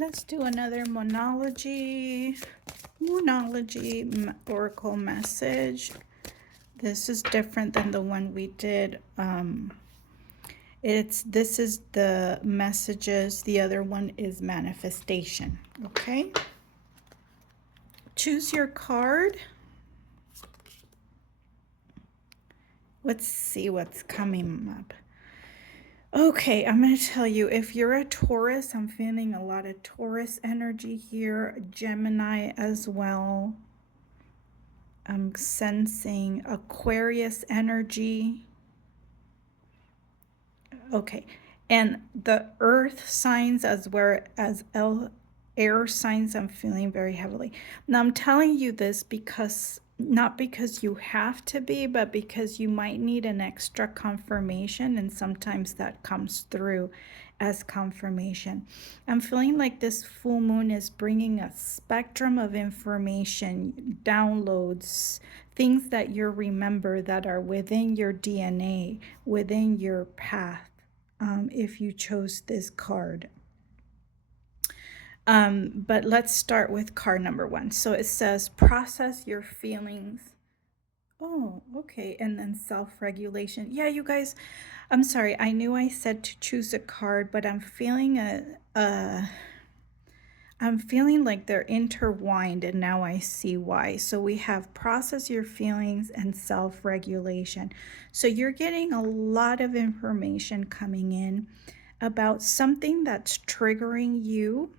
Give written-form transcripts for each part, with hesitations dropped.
Let's do another Moonology Oracle message. This is different than the one we did. This is the messages. The other one is manifestation. Okay. Choose your card. Let's see what's coming up. Okay, I'm going to tell you, if you're a Taurus, I'm feeling a lot of Taurus energy here, Gemini as well. I'm sensing Aquarius energy. Okay, and the earth signs as well as air signs, I'm feeling very heavily. Now, I'm telling you this because not because you have to be, but because you might need an extra confirmation, and sometimes that comes through as confirmation. I'm feeling like this full moon is bringing a spectrum of information, downloads, things that you remember that are within your DNA, within your path, if you chose this card. But let's start with card number 1. So it says, process your feelings. Oh, okay. And then self-regulation. Yeah, you guys, I'm sorry. I knew I said to choose a card, but I'm feeling I'm feeling like they're intertwined, and now I see why. So we have process your feelings and self-regulation. So you're getting a lot of information coming in about something that's triggering you,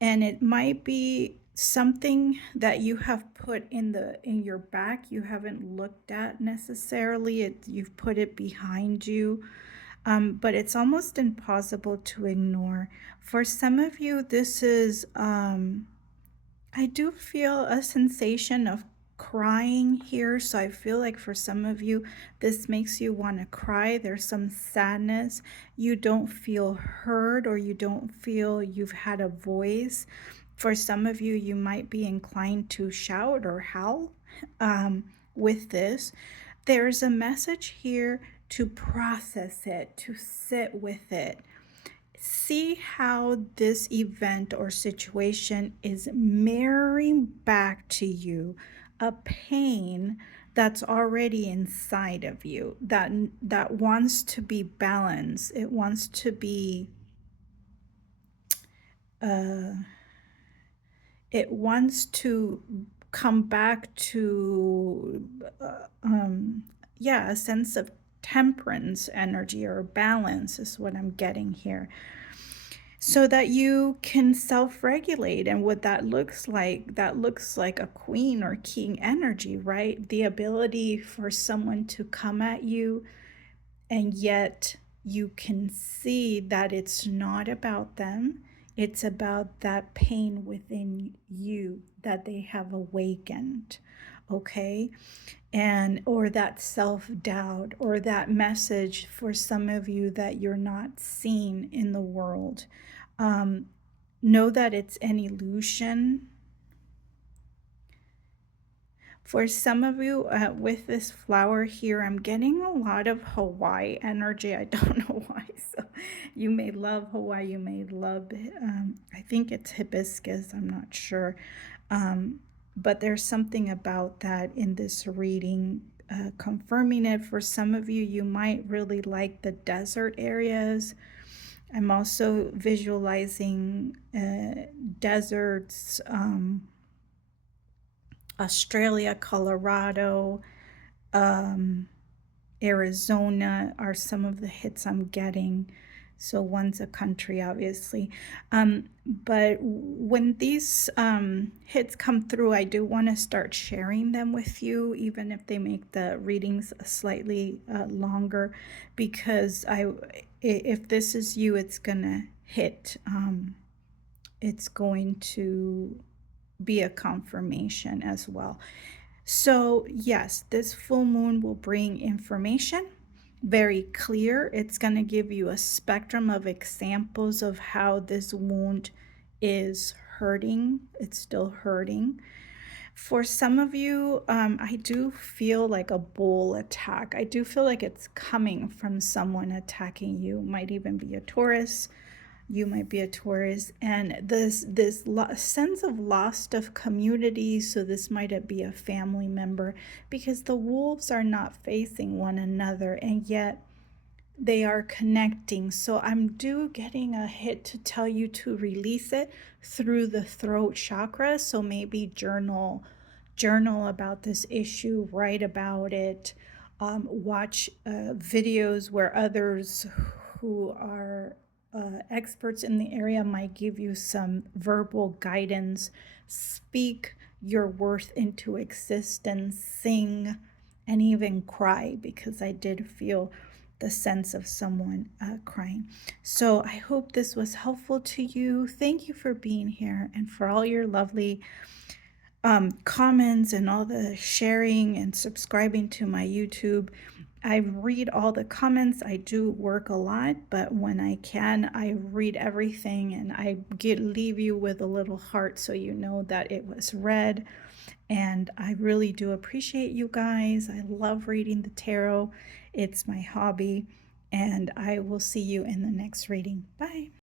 and it might be something that you have put in your back, you haven't looked at necessarily. You've put it behind you. But it's almost impossible to ignore. For some of you, this is, I do feel a sensation of crying here. So I feel like for some of you, this makes you want to cry. There's some sadness. You don't feel heard, or you don't feel you've had a voice. For some of you, you might be inclined to shout or howl with this. There's a message here to process it, to sit with it. See how this event or situation is mirroring back to you a pain that's already inside of you, that wants to be balanced. It wants to be it wants to come back to a sense of temperance energy, or balance is what I'm getting here, so that you can self-regulate. And what that looks like a queen or king energy, right? The ability for someone to come at you, and yet you can see that it's not about them. It's about that pain within you that they have awakened, okay? Or that self-doubt, or that message for some of you that you're not seen in the world. Know that it's an illusion. For some of you, with this flower here, I'm getting a lot of Hawaii energy. I don't know why. So you may love Hawaii. You may love, I think it's hibiscus. I'm not sure. But there's something about that in this reading, confirming it. For some of you, you might really like the desert areas. I'm also visualizing deserts, Australia, Colorado, Arizona are some of the hits I'm getting. So one's a country, obviously. But when these hits come through, I do want to start sharing them with you, even if they make the readings slightly longer, because if this is you, it's going to hit. It's going to be a confirmation as well. So yes, this full moon will bring information very clear. It's going to give you a spectrum of examples of how this wound is hurting. It's still hurting. For some of you, I do feel like a bull attack. I do feel like it's coming from someone attacking you. Might even be a Taurus. You might be a Taurus, and sense of loss of community. So this might be a family member, because the wolves are not facing one another, and yet they are connecting. So I'm getting a hit to tell you to release it through the throat chakra. So maybe journal about this issue, write about it, watch videos where others who are experts in the area might give you some verbal guidance. Speak your worth into existence, sing, and even cry, because I did feel the sense of someone crying. So I hope this was helpful to you. Thank you for being here and for all your lovely comments and all the sharing and subscribing to my YouTube. I read all the comments. I do work a lot, but when I can, I read everything, and I leave you with a little heart so you know that it was read. And I really do appreciate you guys. I love reading the tarot. It's my hobby, and I will see you in the next reading. Bye.